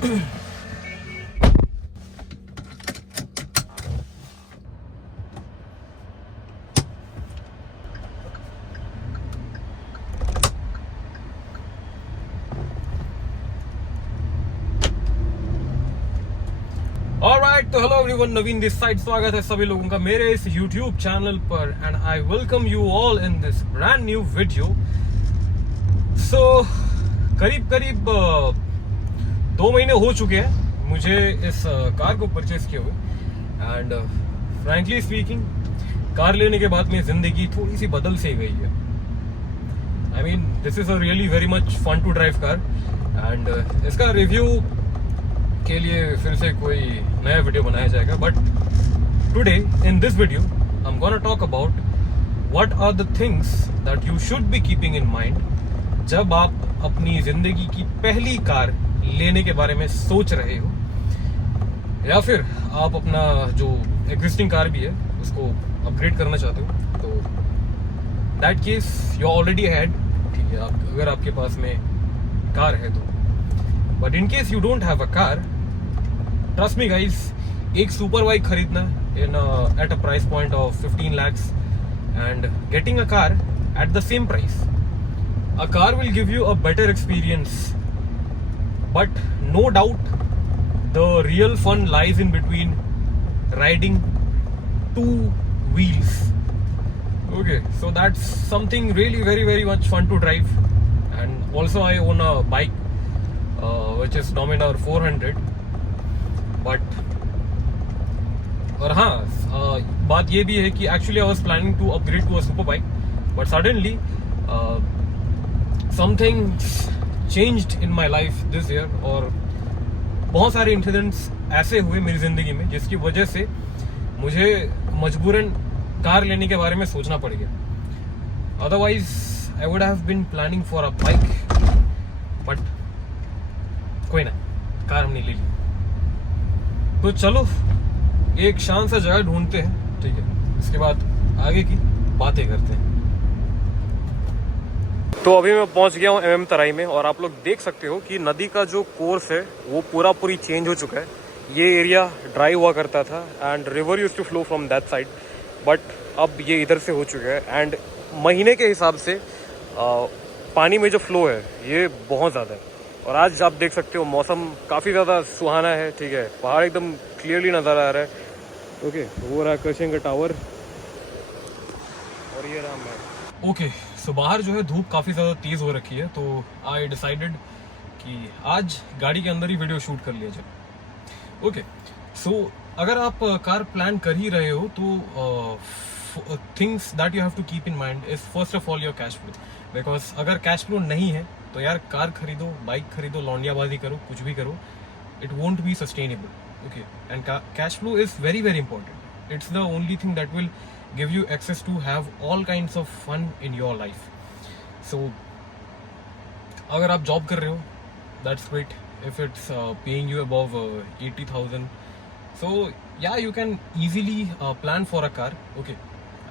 Alright, तो hello everyone, Naveen this side. स्वागत है सभी लोगों का मेरे इस YouTube चैनल पर and I welcome you all in this brand new video. So करीब 2 महीने हो चुके हैं मुझे इस कार को परचेज किए हुए एंड फ्रैंकली स्पीकिंग कार लेने के बाद मेरी जिंदगी थोड़ी सी बदल सी गई है। I mean this is a really very much fun to drive car and इसका रिव्यू के लिए फिर से कोई नया वीडियो बनाया जाएगा। But today in this video I am gonna talk about what are the things that you should be keeping in mind जब आप अपनी जिंदगी की पहली कार लेने के बारे में सोच रहे हो, या फिर आप अपना जो एग्जिस्टिंग कार भी है उसको अपग्रेड करना चाहते हो। तो that case you already had, ठीक है, अगर आपके पास में कार है तो। But in case you don't have a car, trust me guys, एक सुपर बाइक खरीदना at a price point of 15 lakhs and getting a car at the same price. A car will give you a better experience, but no doubt the real fun lies in between riding 2 wheels. Okay, so that's something really very much fun to drive. And also I own a bike which is Dominar 400. But और हाँ, बात ये भी है कि actually I was planning to upgrade to a super bike, but suddenly something changed in my life this year और बहुत सारे इंसिडेंट्स ऐसे हुए मेरी जिंदगी में जिसकी वजह से मुझे मजबूरन कार लेने के बारे में सोचना पड़ गया। Otherwise I would have been planning for a bike, but कोई ना, कार हमने ले ली। तो चलो एक शांत सा जगह ढूंढते हैं, ठीक है, इसके बाद आगे की बातें करते हैं। तो अभी मैं पहुंच गया हूं MM तराई में और आप लोग देख सकते हो कि नदी का जो कोर्स है वो पूरी चेंज हो चुका है। ये एरिया ड्राई हुआ करता था and river use to flow from that side, but अब ये इधर से हो चुका है एंड महीने के हिसाब से पानी में जो फ्लो है ये बहुत ज़्यादा है। और आज आप देख सकते हो मौसम काफ़ी ज़्यादा सुहाना है, ठीक है, पहाड़ एकदम क्लियरली नज़र आ रहा है। ओके, वो रहा कर्शिंग का टावर और ये रहा मैं। ओके, सो बाहर जो है धूप काफ़ी ज़्यादा तेज़ हो रखी है, तो आई डिसाइडेड कि आज गाड़ी के अंदर ही वीडियो शूट कर लिया जाए। ओके, सो अगर आप कार प्लान कर ही रहे हो तो things that you have to keep in mind is first of all your cash flow. Because अगर कैश फ्लो नहीं है तो यार कार खरीदो, बाइक खरीदो, लौंडियाबाजी करो, कुछ भी करो, it won't be sustainable. Okay, and cash flow is very important. It's the only thing that will give you access to have all kinds of fun in your life. So अगर आप job कर रहे हो, that's great if it's paying you above 80,000, so या you can easily plan for a car. Okay,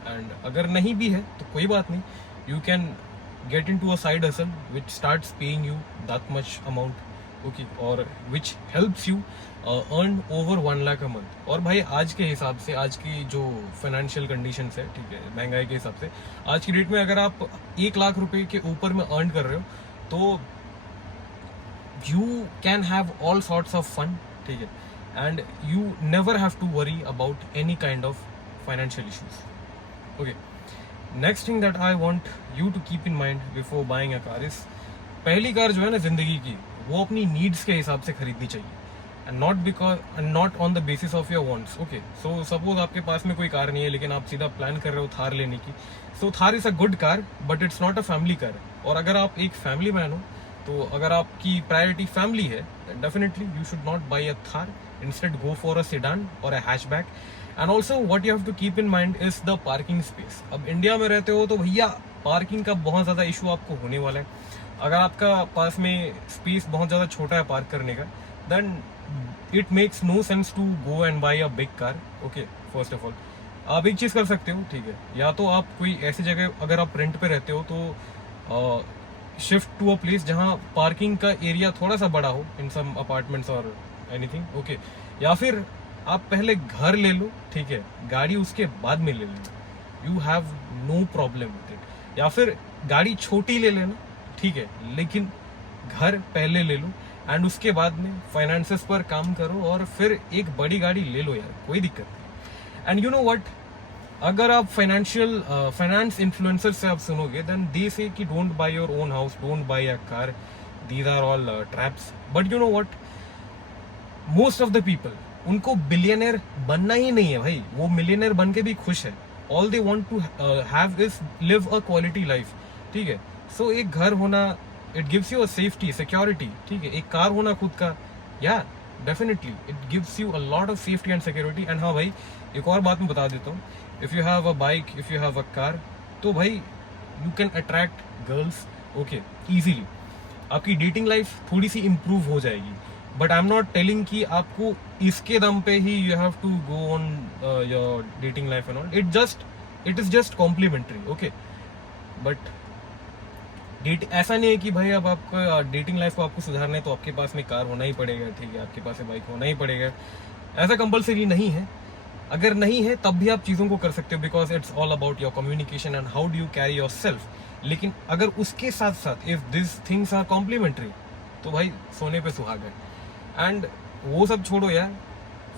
and अगर नहीं भी है तो कोई बात नहीं, you can get into a side hustle which starts paying you that much amount, okay, or which helps you earn over 1 lakh a month. और भाई आज के हिसाब से, आज की जो फाइनेंशियल कंडीशंस है, ठीक है, महंगाई के हिसाब से आज की डेट में अगर आप 1 लाख रुपए के ऊपर में अर्न कर रहे हो तो you can have all sorts of fun, ठीक है, and you never have to worry about any kind of financial issues. Okay, next thing that I want you to keep in mind before buying a car is, पहली car जो है ना जिंदगी की, वो अपनी नीड्स के हिसाब से खरीदनी चाहिए and not on the basis of your wants. Okay, so suppose आपके पास में कोई कार नहीं है लेकिन आप सीधा प्लान कर रहे हो थार लेने की, so Thar is a good car but it's not a family car. और अगर आप एक फैमिली मैन हो तो अगर आपकी प्रायोरिटी फैमिली है, definitely you should not buy a Thar, instead go for a sedan और a hatchback. And also what you have to keep in mind is the parking space. अब इंडिया में रहते हो तो भैया पार्किंग का बहुत ज़्यादा इशू आपको होने वाला है। अगर आपका पास में स्पेस बहुत ज़्यादा छोटा है पार्क करने का, then it makes no sense to go and buy a big car. Okay, first of all आप एक चीज़ कर सकते हो, ठीक है, या तो आप कोई ऐसी जगह, अगर आप रेंट पे रहते हो तो शिफ्ट टू अ प्लेस जहाँ पार्किंग का एरिया थोड़ा सा बड़ा हो इन सम अपार्टमेंट्स और एनीथिंग, ओके। या फिर आप पहले घर ले लो, ठीक है, गाड़ी उसके बाद में ले लो, you have no problem with it. या फिर गाड़ी छोटी ले लेना, ठीक है, लेकिन घर पहले ले लो एंड उसके बाद में फाइनेंसेस पर काम करो और फिर एक बड़ी गाड़ी ले लो यार, कोई दिक्कत नहीं। एंड यू नो व्हाट, अगर आप फाइनेंस इन्फ्लुएंसर से आप सुनोगे देन दे से कि don't buy your own house, don't buy a car, these are all traps. But you know what, most of the people, उनको बिलियनर बनना ही नहीं है भाई, वो मिलियनर बन के भी खुश है। All they want to have is live a quality life, ठीक है। सो एक घर होना, it gives you a safety, security, ठीक है। एक कार होना खुद का, या definitely it gives you a lot of safety and security. And हाँ भाई, एक और बात मैं बता देता हूँ, if you have a bike, if you have a car, तो भाई you can attract girls, okay, easily. आपकी डेटिंग लाइफ थोड़ी सी इंप्रूव हो जाएगी। But I am not telling कि आपको इसके दम पे ही you have to go on your dating life and all, it is just complementary, okay. But ऐसा नहीं है कि भाई अब आपका डेटिंग लाइफ को आपको सुधारना है तो आपके पास में कार होना ही पड़ेगा, ठीक है, आपके पास में बाइक होना ही पड़ेगा, ऐसा कंपलसरी नहीं है। अगर नहीं है तब भी आप चीज़ों को कर सकते हो, because it's all about your communication and how do you carry yourself. लेकिन अगर उसके साथ साथ if this things are complementary, तो भाई सोने पे सुहागा। एंड वो सब छोड़ो यार,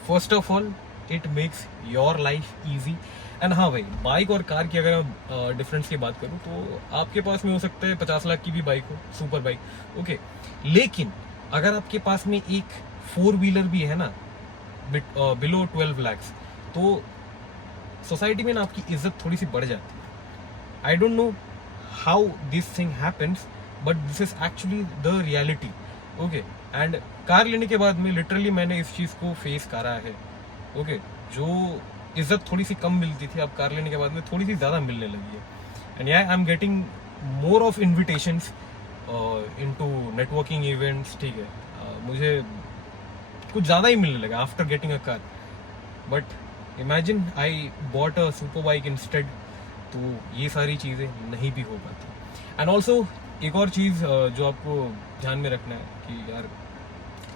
first of all it makes your life easy. And हाँ भाई, बाइक और कार की अगर मैं डिफरेंस की बात करूँ तो आपके पास में हो सकता है 50 लाख की भी बाइक हो, सुपर बाइक, ओके। लेकिन अगर आपके पास में एक 4 व्हीलर भी है ना बिलो 12 लैक्स, तो सोसाइटी में ना आपकी इज्जत थोड़ी सी बढ़ जाती है। I don't know how this thing happens, but this is actually the reality, okay. And car लेने के बाद में लिटरली मैंने इस चीज़ को फेस करा है, ओके। जो इज्जत थोड़ी सी कम मिलती थी, अब कार लेने के बाद में थोड़ी सी ज़्यादा मिलने लगी है। एंड या I am getting more of invitations into networking events, ठीक है। मुझे कुछ ज़्यादा ही मिलने लगा after getting a car. But imagine I bought a super bike instead, तो ये सारी चीज़ें नहीं भी हो पाती। एंड ऑल्सो एक और चीज़ जो आपको ध्यान में रखना है कि यार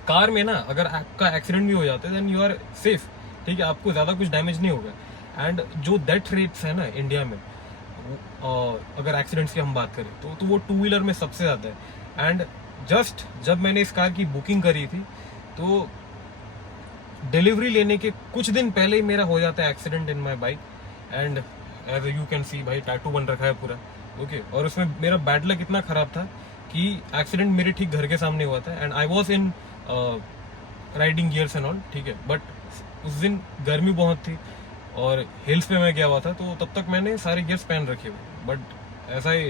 कार में ना अगर आपका एक्सीडेंट भी हो जाता है देन यू आर सेफ, ठीक है, आपको ज़्यादा कुछ डैमेज नहीं होगा। एंड जो डेथ रेट्स है ना इंडिया में, अगर एक्सीडेंट्स की हम बात करें तो वो 2 व्हीलर में सबसे ज़्यादा है। एंड जस्ट जब मैंने इस कार की बुकिंग करी थी तो डिलीवरी लेने के कुछ दिन पहले ही मेरा हो जाता है accident in my bike. And as you can see भाई टैटू बन रखा है पूरा, ओके। और उसमें मेरा बैड लक इतना खराब था कि एक्सीडेंट मेरे ठीक घर के सामने हुआ था। And I was in riding gears and all, ठीक है। बट उस दिन गर्मी बहुत थी और हिल्स पे मैं गया हुआ था, तो तब तक मैंने सारे गियर्स पहन रखे हुए। बट ऐसा ही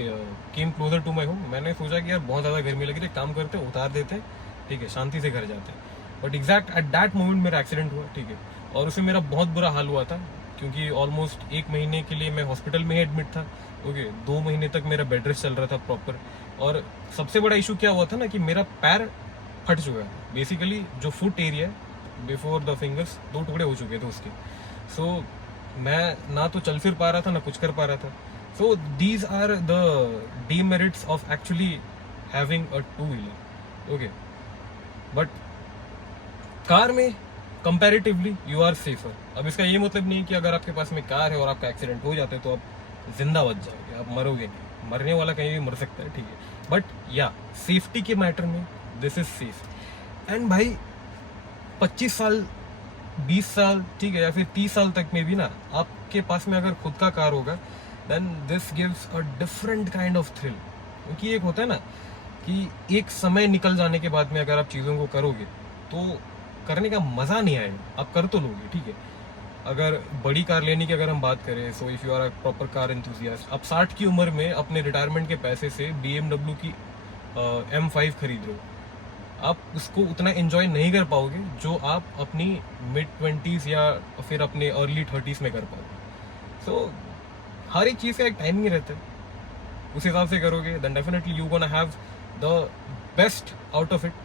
केम क्लोजर टू माई होम, मैंने सोचा कि यार बहुत ज़्यादा गर्मी लग रही है, काम करते उतार देते हैं, ठीक है, शांति से घर जाते हैं। But exact at that moment मेरा एक्सीडेंट हुआ, ठीक है। और उसमें मेरा बहुत बुरा हाल हुआ था क्योंकि ऑलमोस्ट 1 महीने के लिए मैं हॉस्पिटल में ही एडमिट था, ओके। 2 महीने तक मेरा बेड रेस्ट चल रहा था प्रॉपर। और सबसे बड़ा इशू क्या हुआ था ना कि मेरा पैर फट चुका है, बेसिकली जो foot area before the fingers 2 टुकड़े हो चुके थे उसके। सो मैं ना तो चल फिर पा रहा था ना कुछ कर पा रहा था। So these are the demerits of actually having a 2 wheeler, okay. But car में कंपैरेटिवली यू आर सेफर। अब इसका ये मतलब नहीं कि अगर आपके पास में कार है और आपका एक्सीडेंट हो जाता है तो आप जिंदा बच जाओगे, आप मरोगे नहीं, मरने वाला कहीं भी मर सकता है, ठीक है। बट या सेफ्टी के मैटर में दिस इज सेफ। एंड भाई 25 साल 20 साल, ठीक है, या फिर 30 साल तक में भी ना आपके पास में अगर खुद का कार होगा then this gives a different kind of thrill. क्योंकि एक होता है ना कि एक समय निकल जाने के बाद में अगर आप चीज़ों को करोगे तो करने का मज़ा नहीं आएगा, आप कर तो लोगे, ठीक है। अगर बड़ी कार लेने की अगर हम बात करें, so if you are a proper car enthusiast, आप 60 की उम्र में अपने रिटायरमेंट के पैसे से BMW की M5 खरीद रहे हो, आप उसको उतना एंजॉय नहीं कर पाओगे जो आप अपनी मिड 20s या फिर अपने अर्ली 30s में कर पाओगे। सो हर एक चीज़ का एक टाइमिंग रहता है, उस हिसाब से करोगे then definitely you gonna have the best out of it.